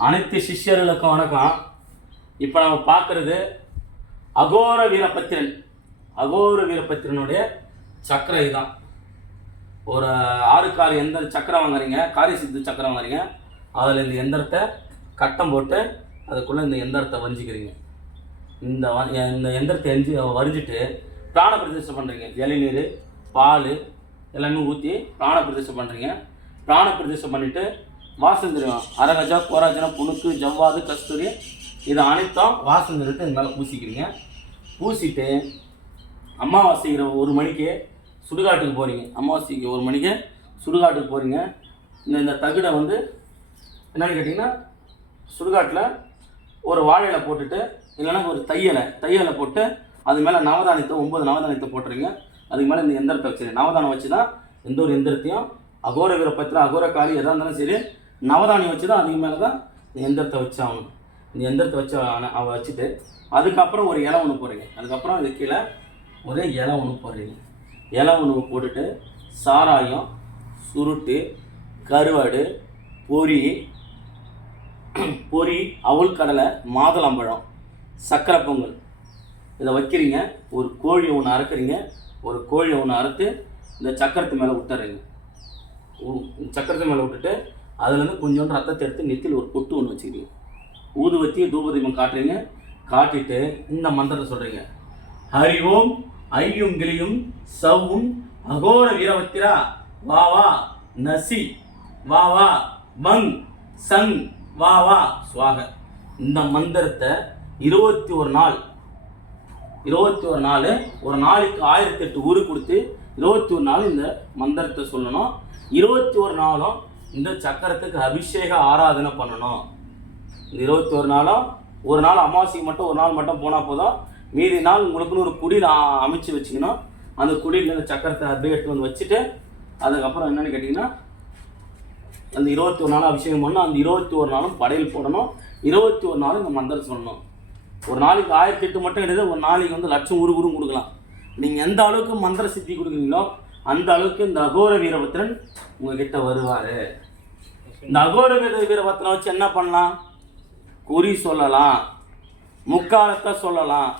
அனைத்து சிஷ்யர்களுக்கும் வணக்கம். இப்போ நம்ம பார்க்குறது அகோர வீரபத்திரன். அகோர வீரபத்திரனுடைய சக்கரை இதுதான். ஒரு ஆறு கால் எந்த சக்கரம் வாங்குறீங்க? காரி சித்து சக்கரம் வாங்குறீங்க. அதில் இந்த எந்திரத்தை கட்டம் போட்டு அதுக்குள்ளே இந்த எந்திரத்தை வஞ்சிக்கிறீங்க. இந்த வ- இந்த எந்திரத்தை எஞ்சி வரிஞ்சிட்டு பிராண பிரதிஷ்டை பண்ணுறீங்க இளநீர் பால் எல்லாமே ஊற்றி பிராண பிரதிஷ்டை பண்ணுறீங்க பிராண பிரதிஷ்டை பண்ணிவிட்டு வாசந்திரம். தெரியும் அரகஜா கோராஜனா புணுக்கு ஜவ்வாது கஸ்தூரி இது அனைத்தும் வாசந்திரத்தை இது மேலே பூசிக்கிறீங்க. பூசிட்டு அமாவாசைக்கிற ஒரு மணிக்கு சுடுகாட்டுக்கு போகிறீங்க அமாவாசைக்கு ஒரு மணிக்கு சுடுகாட்டுக்கு போகிறீங்க இந்த இந்த தகுடை வந்து என்னன்னு கேட்டிங்கன்னா சுடுகாட்டில் ஒரு வாழையில் போட்டுட்டு இல்லைன்னா ஒரு தையலை தையலை போட்டு அது மேலே நவதானியத்தை ஒம்பது நவதானியத்தை போட்டுறீங்க அதுக்கு மேலே இந்த எந்திரத்தை வச்சுருங்க. நவதானம் வச்சு தான் எந்த ஒரு எந்திரத்தையும் அகோர வீரபத்திரம் அகோர காளி எதாக இருந்தாலும் சரி நவதானியம் வச்சு தான் அதுக்கு மேலே தான் இந்த எந்திரத்தை வச்சு ஆகணும். இந்த எந்திரத்தை வச்சு அவ வச்சுட்டு அதுக்கப்புறம் ஒரு இலை ஒன்று போடுறீங்க. அதுக்கப்புறம் அது கீழே ஒரே இலை ஒன்று போடுறீங்க. இலை ஒன்று போட்டுட்டு சாராயம் சுருட்டு கருவாடு பொரி பொரி அவுள் கடலை மாதுளம்பழம் சக்கரை பொங்கல். இதை வைக்கிறீங்க ஒரு கோழி ஒன்று அறுக்குறீங்க. ஒரு கோழி ஒன்று அறுத்து இந்த சக்கரத்து மேலே விட்டுறீங்க உ- சக்கரத்து மேலே விட்டுட்டு அதுலேருந்து கொஞ்சோண்டு ரத்தத்தை எடுத்து நெத்தியில் ஒரு பொட்டு ஒன்று வச்சுக்கிறீங்க ஊதுவத்தி தூபதீபம் காட்டுறீங்க. காட்டிட்டு இந்த மந்திரத்தை சொல்கிறீங்க ஹரி ஓம் ஐயும் கிளியும் சவும் அகோர வீரவத்திரா வா வா நசி. வா வா மங் சங். வா வா சுவாக. இந்த மந்திரத்தை இருபத்தி ஒரு நாள் இருபத்தி ஒரு நாள் ஒரு நாளைக்கு ஆயிரத்தி எட்டு ஊரு கொடுத்து இருபத்தி ஒரு நாள் இந்த மந்திரத்தை சொல்லணும். இருபத்தி ஒரு நாளும் இந்த சக்கரத்துக்கு அபிஷேக ஆராதனை பண்ணணும். இந்த இருபத்தி ஒரு நாளும் ஒரு நாள் அமாவாசைக்கு மட்டும் ஒரு நாள் மட்டும் போனால் போதும். மீதி நாள் உங்களுக்குன்னு ஒரு குடியில் அமைச்சு வச்சுக்கணும். அந்த குடியில் இந்த சக்கரத்தை அப்படியே எடுத்து வந்து வச்சுட்டு அதுக்கப்புறம் என்னென்னு கேட்டிங்கன்னா அந்த இருபத்தி ஒரு நாள் அபிஷேகம் பண்ணணும். அந்த இருபத்தி ஒரு நாளும் படையல் போடணும். இருபத்தி ஒரு நாளும் இந்த மந்திரம் சொல்லணும். ஒரு நாளைக்கு ஆயிரத்தி எட்டு மட்டும் கிடையாது ஒரு நாளைக்கு வந்து லட்சம் உரு உரும் கொடுக்கலாம். நீங்கள் எந்த அளவுக்கு மந்திர சித்தி கொடுக்குறீங்களோ அந்த அளவுக்கு இந்த அகோர வீரபத்திரன் உங்ககிட்ட வருவார். இந்த அகோர வீர வீரபத்திரனை வச்சு என்ன பண்ணலாம்? குறி சொல்லலாம். முக்காலத்தை சொல்லலாம்.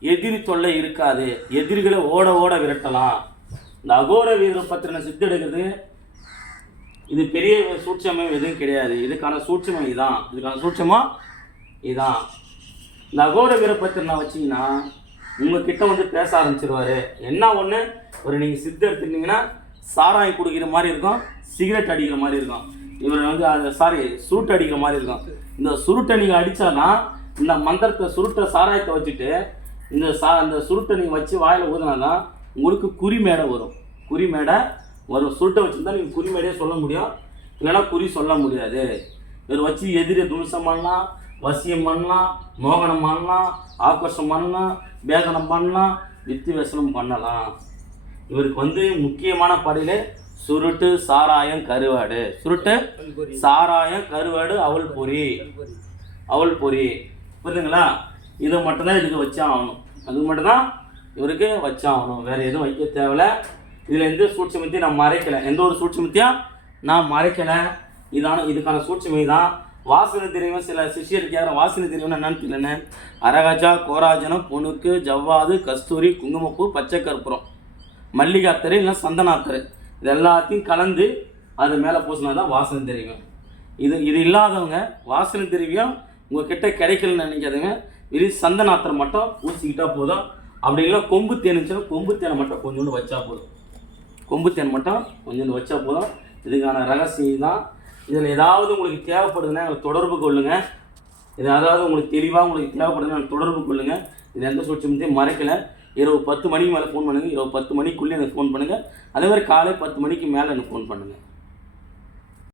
எதிரி தொல்லை இருக்காது. எதிரிகளை ஓட ஓட விரட்டலாம். இந்த அகோர வீரபத்திரனை சித்தெடுக்கிறது இது பெரிய சூட்சமம் எதுவும் கிடையாது. இதுக்கான சூட்சமம் இதுதான் இதுக்கான சூட்சமம் இதுதான் இந்த அகோர வீரபத்திரனை வச்சீங்கன்னா உங்ககிட்ட வந்து பேச ஆரம்பிச்சிருவாரு. என்ன ஒன்று ஒரு நீங்கள் சித்த எடுத்துட்டீங்கன்னா சாராயம் குடிக்கிற மாதிரி இருக்கும் சிகரெட் அடிக்கிற மாதிரி இருக்கும். இவர் வந்து அது சாரி சுருட்டு அடிக்கிற மாதிரி இருக்கும். இந்த சுருட்டை நீங்கள் அடித்தானா இந்த மந்திரத்தை சுருட்டை சாராயத்தை வச்சுட்டு இந்த சா இந்த சுருட்டை நீங்கள் வச்சு வாயில் ஊதினாதான் உங்களுக்கு குறி மேடை வரும். குறி மேடை வரும். சுருட்டை வச்சுருந்தா நீங்கள் குறி மேடையே சொல்ல முடியும். இல்லைன்னா குறி சொல்ல முடியாது. இவர் வச்சு எதிரி துணிசம் பண்ணலாம் வசியம் பண்ணலாம் மோகனம் பண்ணலாம் ஆக்ரோஷம் பண்ணலாம் பேகனம் பண்ணலாம் வித்து வசனம் பண்ணலாம். இவருக்கு வந்து முக்கியமான படையில சுருட்டு சாராயம் கருவாடு. சுருட்டு சாராயம் கருவாடு அவல் பொரி அவல் பொரி புரியுதுங்களா இதை மட்டும்தான் இதுக்கு வச்சா ஆகணும் அது மட்டும்தான் இவருக்கு வச்சா ஆகணும் வேற எதுவும் வைக்க தேவையில்ல. இதில் எந்த சூட்சமத்தையும் நான் மறைக்கலை. எந்த ஒரு சூட்சமத்தையும் நான் மறைக்கலை. இதான இதுக்கான சூட்சமை தான் வாசனை தெரியும்? சில சிஷியருக்கு யாரும் வாசனை தெரியும்னு என்னன்னு தெரியலன்னு அரகஜா கோராஜனம் புணுக்கு ஜவ்வாது கஸ்தூரி குங்குமப்பூ பச்சை கற்பூரம். மல்லிகாத்தரை இல்லை சந்தனாத்தரை. இது எல்லாத்தையும் கலந்து அது மேலே பூசினா தான் வாசனை தெரியும் இது இது இல்லாதவங்க வாசனை தெரிவியும் உங்ககிட்ட கிடைக்கலன்னு நினைக்காதுங்க. வெறும் சந்தனாத்திரம் மட்டும் ஊசிக்கிட்டா போதும். அப்படி இல்லை கொம்பு தேன் கொம்பு தேனை மட்டும் கொஞ்சோண்டு வச்சா போதும். கொம்பு தேன் மட்டும் கொஞ்சோண்டு வச்சா போதும். இதுக்கான ரகசியம் தான் இதில் ஏதாவது உங்களுக்கு தேவைப்படுதுன்னா எங்களை தொடர்பு கொள்ளுங்கள் இது அதாவது உங்களுக்கு தெளிவாக உங்களுக்கு தேவைப்படுதுன்னா எனக்கு தொடர்பு கொள்ளுங்கள் இது எந்த சூழ்ச்சியும் மறைக்கலை. இரவு பத்து மணிக்கு மேலே ஃபோன் பண்ணுங்கள் இரவு பத்து மணிக்குள்ளே எனக்கு ஃபோன் பண்ணுங்கள் அதே மாதிரி காலை பத்து மணிக்கு மேலே எனக்கு ஃபோன் பண்ணுங்கள்